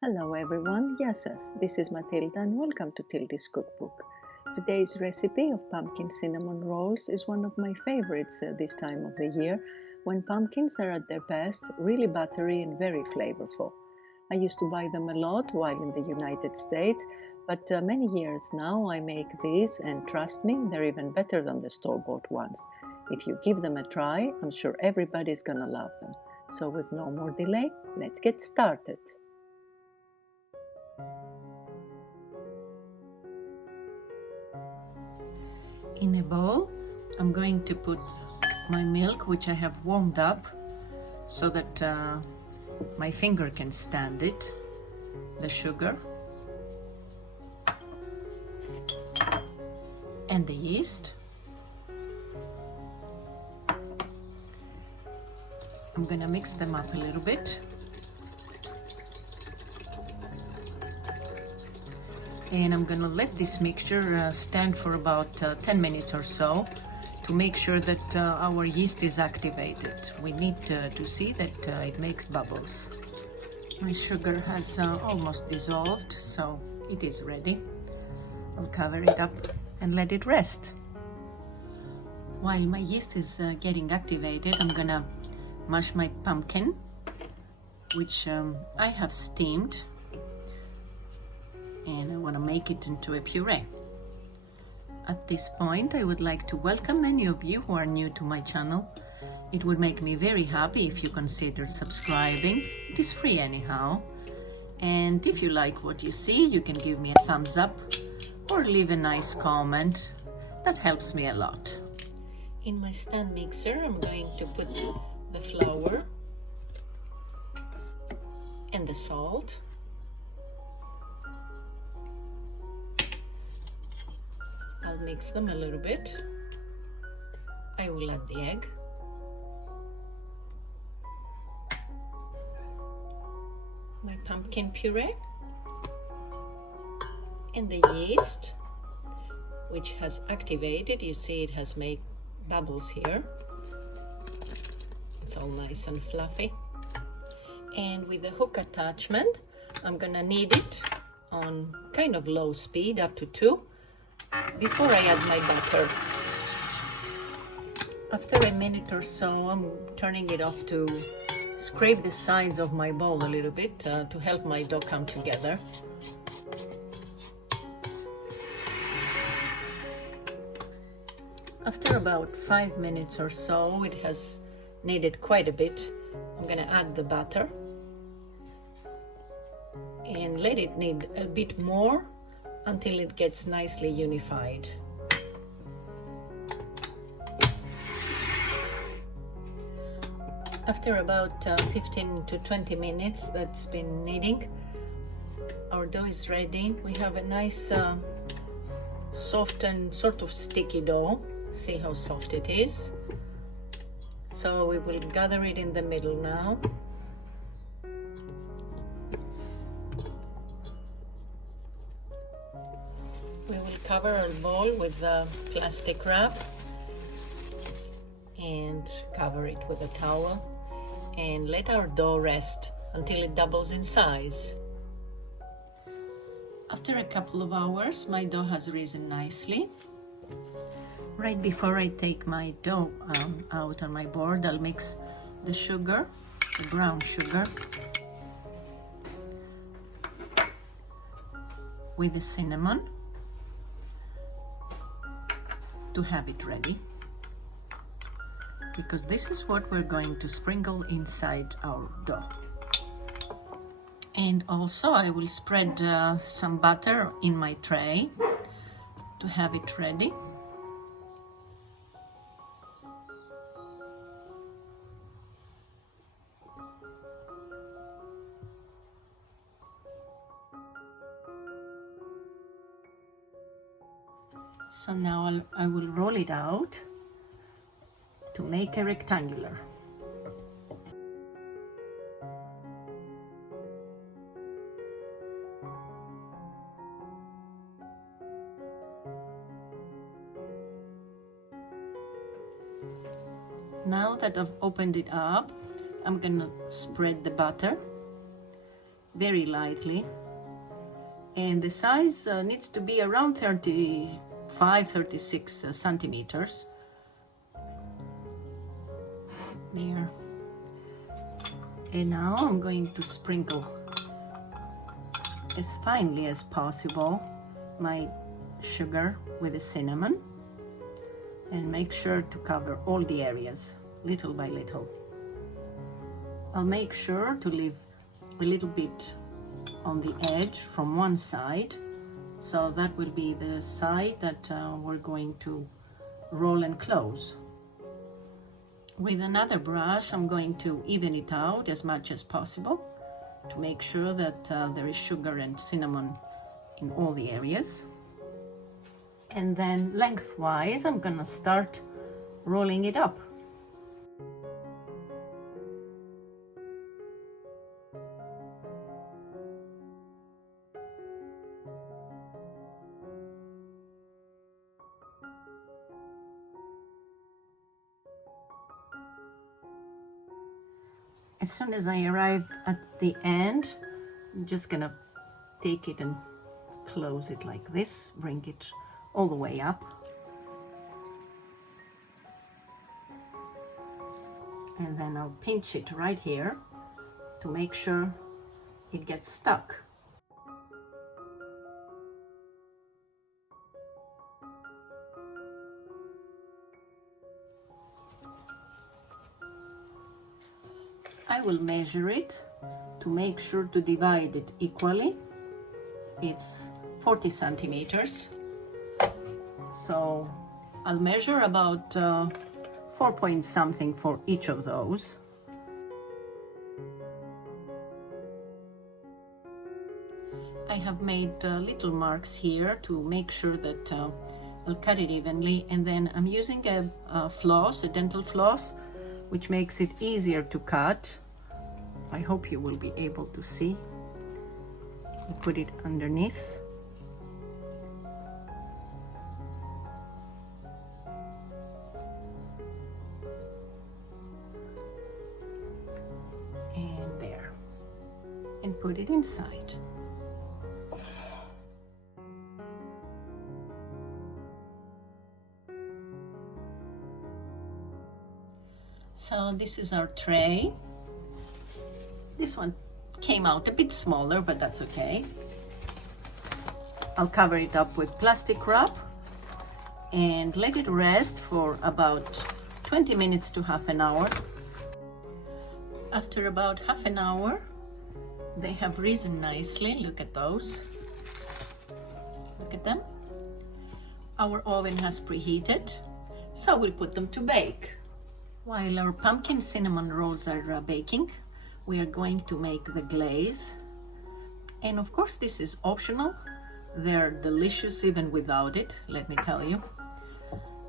Hello everyone, yes, this is Matilda and welcome to Tildy's Cookbook. Today's recipe of pumpkin cinnamon rolls is one of my favorites this time of the year, when pumpkins are at their best, really buttery and very flavorful. I used to buy them a lot while in the United States, but many years now I make these and trust me, they're even better than the store-bought ones. If you give them a try, I'm sure everybody's gonna love them. So with no more delay, let's get started. In a bowl, I'm going to put my milk, which I have warmed up so that my finger can stand it, the sugar, and the yeast. I'm gonna mix them up a little bit. And I'm gonna let this mixture stand for about 10 minutes or so to make sure that our yeast is activated. We need to see that it makes bubbles. My sugar has almost dissolved, so it is ready. I'll cover it up and let it rest. While my yeast is getting activated, I'm gonna mash my pumpkin, which I have steamed, and I want to make it into a puree. At this point, I would like to welcome many of you who are new to my channel. It would make me very happy if you consider subscribing. It is free anyhow. And if you like what you see, you can give me a thumbs up or leave a nice comment. That helps me a lot. In my stand mixer, I'm going to put the flour and the salt. I'll mix them a little bit. I will add the egg. My pumpkin puree. And the yeast, which has activated. You see it has made bubbles here. It's all nice and fluffy. And with the hook attachment, I'm gonna knead it on kind of low speed, up to 2. Before I add my butter. After a minute or so, I'm turning it off to scrape the sides of my bowl a little bit to help my dough come together. After about 5 minutes or so, it has kneaded quite a bit. I'm going to add the butter and let it knead a bit more until it gets nicely unified. After about 15 to 20 minutes that's been kneading, our dough is ready. We have a nice soft and sort of sticky dough. See how soft it is. So we will gather it in the middle now. We will cover our bowl with plastic wrap and cover it with a towel and let our dough rest until it doubles in size. After a couple of hours, my dough has risen nicely. Right before I take my dough out on my board, I'll mix the sugar, the brown sugar, with the cinnamon to have it ready, because this is what we're going to sprinkle inside our dough. And also I will spread some butter in my tray to have it ready. So now I will roll it out to make a rectangular. Now that I've opened it up, I'm gonna spread the butter very lightly. And the size needs to be around 36 centimeters. There. And now I'm going to sprinkle as finely as possible my sugar with the cinnamon, and make sure to cover all the areas little by little. I'll make sure to leave a little bit on the edge from one side, so that will be the side that we're going to roll and close. With another brush, I'm going to even it out as much as possible to make sure that there is sugar and cinnamon in all the areas. And then lengthwise, I'm gonna start rolling it up. As soon as I arrive at the end, I'm just gonna take it and close it like this, bring it all the way up. And then I'll pinch it right here to make sure it gets stuck. I will measure it to make sure to divide it equally. It's 40 centimeters. So I'll measure about 4 point something for each of those. I have made little marks here to make sure that I'll cut it evenly, and then I'm using a floss, a dental floss, which makes it easier to cut. I hope you will be able to see. You put it underneath. And there. And put it inside. So this is our tray. This one came out a bit smaller, but that's okay. I'll cover it up with plastic wrap and let it rest for about 20 minutes to half an hour. After about half an hour, they have risen nicely. Look at those. Look at them. Our oven has preheated, so we'll put them to bake. While our pumpkin cinnamon rolls are baking, we are going to make the glaze. And of course, this is optional. They're delicious even without it, let me tell you.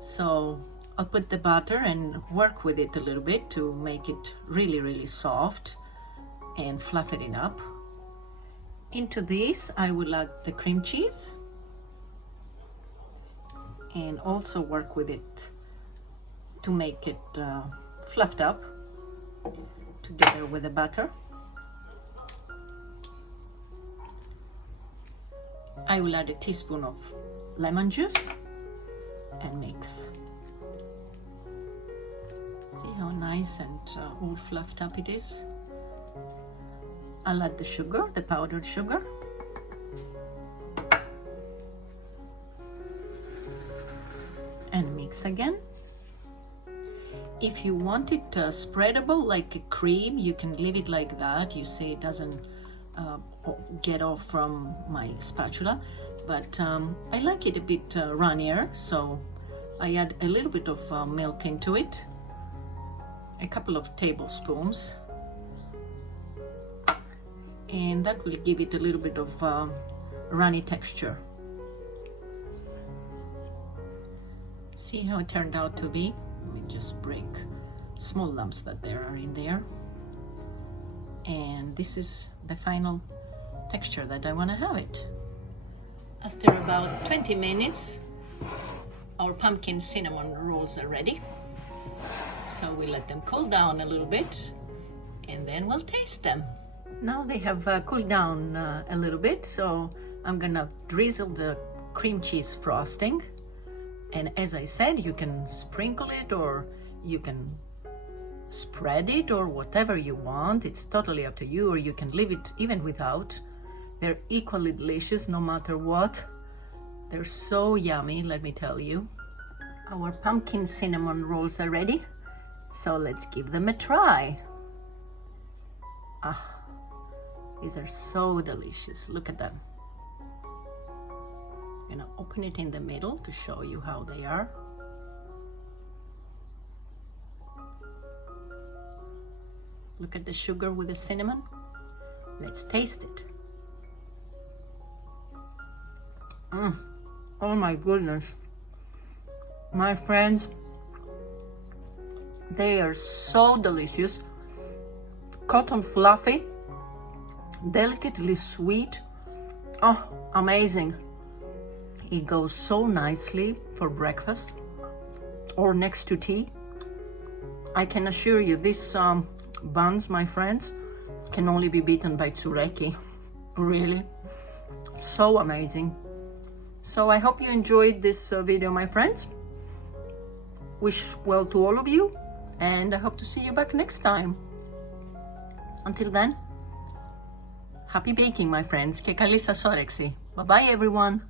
So I'll put the butter and work with it a little bit to make it really, really soft and fluff it up. Into this, I will add the cream cheese and also work with it to make it fluffed up together with the butter. I will add a teaspoon of lemon juice and mix. See how nice and all fluffed up it is? I'll add the sugar, the powdered sugar. And mix again. If you want it spreadable like a cream, you can leave it like that. You see it doesn't get off from my spatula, but I like it a bit runnier, so I add a little bit of milk into it, a couple of tablespoons, and that will give it a little bit of runny texture. See how it turned out to be? Let me just break small lumps that there are in there. And this is the final texture that I want to have it. After about 20 minutes, our pumpkin cinnamon rolls are ready. So we let them cool down a little bit and then we'll taste them. Now they have cooled down a little bit, so I'm gonna drizzle the cream cheese frosting. And as I said, you can sprinkle it or you can spread it or whatever you want. It's totally up to you, or you can leave it even without. They're equally delicious no matter what. They're so yummy, let me tell you. Our pumpkin cinnamon rolls are ready, so let's give them a try. Ah, these are so delicious. Look at them. I'm gonna open it in the middle to show you how they are. Look at the sugar with the cinnamon. Let's taste it. Oh my goodness. My friends, they are so delicious. Cotton fluffy, delicately sweet. Oh, amazing. It goes so nicely for breakfast or next to tea. I can assure you these buns, my friends, can only be beaten by tsureki. Really, so amazing. So I hope you enjoyed this video, my friends. Wish well to all of you, and I hope to see you back next time. Until then, happy baking, my friends, και καλή σας όρεξη. Bye bye everyone.